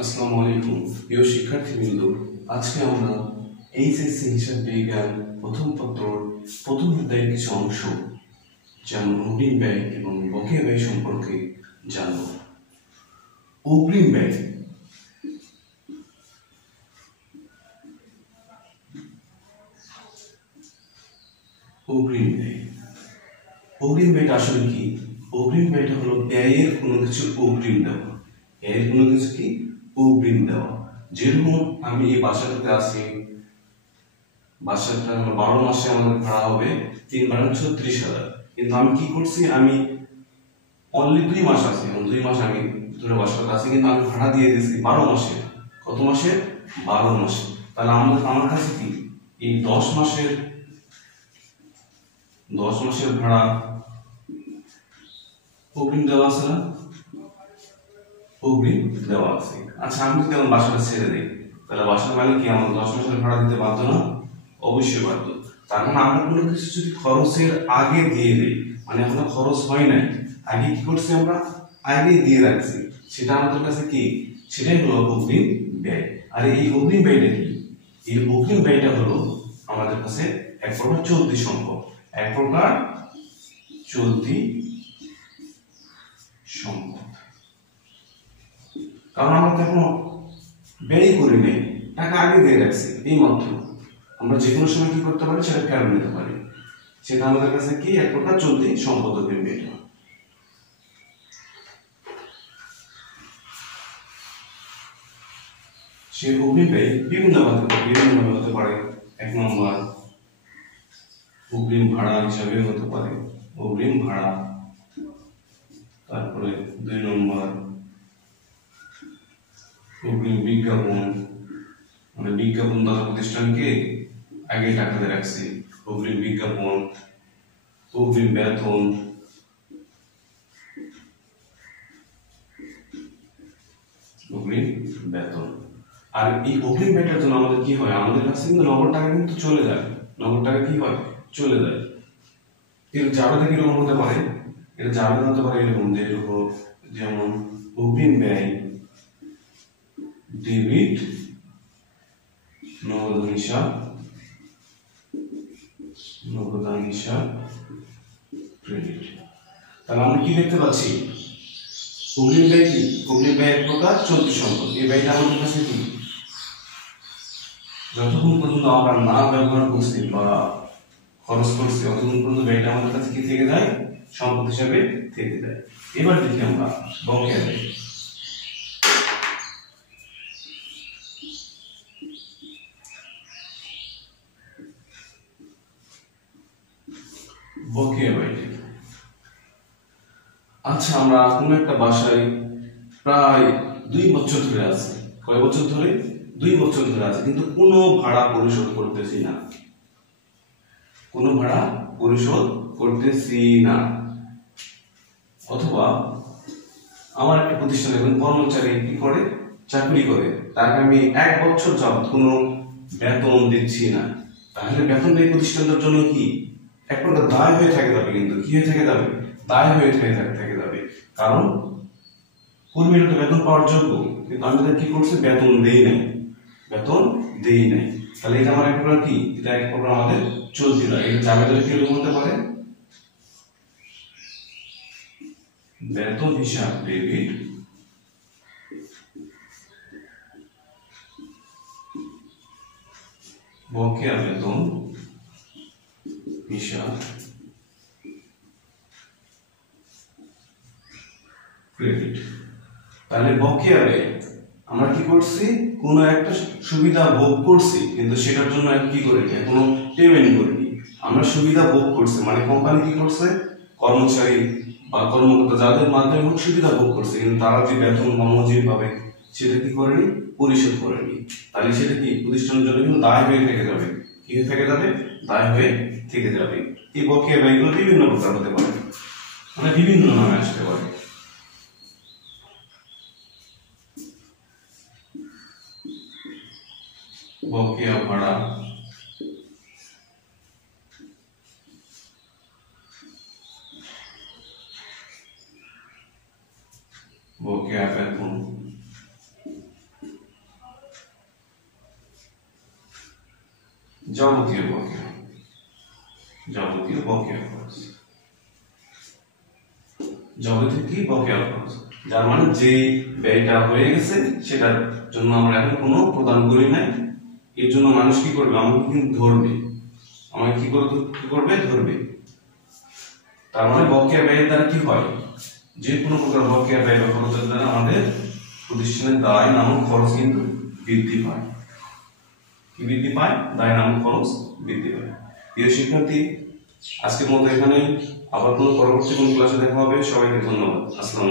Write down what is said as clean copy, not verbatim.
আসসালামু আলাইকুম প্রিয় শিক্ষার্থীবৃন্দ। আজকে আমরা এইচএসসি হিসাব বিজ্ঞান প্রথম পত্রর প্রথম অধ্যায়ের কিছু অংশ যেমন অগ্রিম ব্যয় এবং বকেয়া ব্যয় সম্পর্কে জানব। অগ্রিম ব্যয় অগ্রিম ব্যয়টা আসলে কি? অগ্রিম ব্যয়টা হলো ব্যয়ের কোনো কিছু অগ্রিম দেওয়া। ব্যয়ের কোনো কিছু কি অগ্রিম দেওয়া। যেরকম আমি এই বাসাটাতে আছি, বাসাটা 12 মাসে আমাদের ভাড়া হবে 3/36,000, কিন্তু আমি কি করছি, আমি অনলি 2 মাস আছে, 2 মাস আমি ধরে বাসাটা আছি, কিন্তু আমি ভাড়া দিয়ে দিয়েছি 12 মাসে। কত মাসে? 12 মাসে। তাহলে আমার কাছে কি এই 10 মাসের ভাড়া অগ্রিম দেওয়া আছে না? অগ্রিম দেওয়া আছে। আচ্ছা, আমি যদি আমার বাসাটা ছেড়ে দিই, তাহলে বাসার মালিক কি আমার 10 মাসের ভাড়া দিতে বাধ্য না? অবশ্যই বাধ্য। তার মানে আমরা কোনো কিছু যদি খরচের আগে দিয়ে দিই, মানে এখনো খরচ হয় নাই, আগে কি করছি আমরা? আগে দিয়ে রাখছি, সেটা আমাদের কাছে কি? সেটাই হলো অগ্রিম ব্যয়। আর এই অগ্রিম ব্যয়টা কি? এই অগ্রিম ব্যয়টা হলো আমাদের কাছে এক প্রকার চলতি সম্পদ, এক প্রকার চলতি সম্পদ। কারণ আমরা তো এখনো ব্যয় করি নাই, টাকা আগে দিয়ে রাখছি, এই মাত্র আমরা যে কোনো সময় কি করতে পারি, সেটা ফেরত নিতে পারি। সেটা আমাদের কাছে কি এক প্রকার চলতি সম্পদ অগ্রিম ব্যয়টা। সেই অগ্রিম ব্যয় বিভিন্ন ভাবে হতে পারে। 1 নম্বর অগ্রিম ভাড়া হিসাবে হতে পারে, অগ্রিম ভাড়া। তারপরে 2 নম্বর অগ্রিম বিজ্ঞাপন, মানে বিজ্ঞাপন দাতা প্রতিষ্ঠানকে আগে টাকা দিয়ে রাখছি, অগ্রিম বিজ্ঞাপন। অগ্রিম বেতন, অগ্রিম বেতন। আর এই অগ্রিম ব্যয়টার জন্য আমাদের কি হয়, আমাদের কাছে কিন্তু নগদ টাকা কিন্তু চলে যায়, নগদ টাকা কি হয়? চলে যায়। এর জাবেদা কিরকম হতে পারে? এর জাবেদা হতে পারে এরকম, যেমন অগ্রিম ব্যয় ডেবিট নগদান হিসাব ক্রেডিট। তাহলে আমরা কি দেখতে পাচ্ছি? অগ্রিম ব্যয় কি? অগ্রিম ব্যয় এক প্রকার চলতি সম্পদ। এই ব্যয়টা আমাদের কাছে কি, যতক্ষণ পর্যন্ত আমরা না ব্যবহার করছি বা খরচ করছি, ততক্ষণ পর্যন্ত ব্যয়টা আমাদের কাছে কি থেকে যায়? সম্পদ হিসাবে থেকে যায়। এবার দেখি আমরা বকেয়া ব্যয়। বকেয়া ব্যয়। আচ্ছা, আমরা কোনো একটা বাসায় প্রায় 2 বছর ধরে আছি। কয় বছর ধরে? 2 বছর ধরে আছে, কিন্তু কোনো ভাড়া পরিশোধ করতেছি না, কোনো ভাড়া পরিশোধ করতেছি না। অথবা আমার একটা প্রতিষ্ঠানে একজন কর্মচারী কি করে? চাকরি করে, তাকে আমি 1 বছর যাবত কোনো বেতন দিচ্ছি না। তাহলে বেতন এই প্রতিষ্ঠানটার জন্য কি এক প্রকার দায় হয়ে থেকে যাবে। কিন্তু কি হয়ে থেকে যাবে? দায় হয়ে থেকে যাবে। কারণ কর্মীরা তো বেতন পাওয়ার যোগ্য, কিন্তু আমি তাদের কি করছি? বেতন দেই নাই। তাহলে এটা আমার এক প্রকার কি? এটা এক প্রকার আমাদের চলতি দায়। এটা জাবেদা কিরকম হতে পারে? বেতন হিসাব ডেবিট, বকেয়া বেতন হিসাব ক্রেডিট। তাহলে বকেয়া ব্যয় আমরা কি করছি? কোনো একটা সুবিধা ভোগ করছি, কিন্তু সেটার জন্য কি করিনি, কোনো পেমেন্ট করিনি। আমরা সুবিধা ভোগ করছি, মানে কোম্পানি কি করছে? কর্মচারী বা কর্মকর্তা যাদের মাধ্যমে হোক সুবিধা ভোগ করছে, কিন্তু তারা যে বেতন বা মজুরি পাবে সেটা কি করেনি? পরিশোধ করেনি। তাহলে সেটা কি প্রতিষ্ঠানের জন্য কিন্তু দায় হয়ে থেকে যাবে। কি হয়ে থেকে যাবে? দায় হয়ে থেকে যাবে। এই বকেয়া ব্যয়গুলো বিভিন্ন প্রকার হতে পারে, মানে বিভিন্ন নামে আসতে পারে। বকেয়া ভাড়া, বকেয়া বেতন, যাবতীয় বকেয়া, যাবতীয় বকেয়া খরচ, যাবতীয় কি বকেয়া খরচ, যার মানে যে ব্যয়টা হয়ে গেছে সেটার জন্য আমরা এখন কোনো প্রদান করি নাই, এর জন্য মানুষ কি করবে, আমাকে কিন্তু ধরবে, আমাকে কি করবে ধরবে। তার মানে বকেয়া ব্যয়ের দ্বারা কি হয়, যে কোনো প্রকার বকেয়া ব্যয় বা খরচের দ্বারা আমাদের প্রতিষ্ঠানের দায় নামক খরচ কিন্তু বৃদ্ধি পায়। কি বৃদ্ধি পায়? দায় নামক খরচ বৃদ্ধি পায়। প্রিয় শিক্ষার্থী, আজকের মতো এখানেই, আবার কোনো পরবর্তী কোনো ক্লাসে দেখা হবে। সবাইকে ধন্যবাদ। আসসালামু আলাইকুম।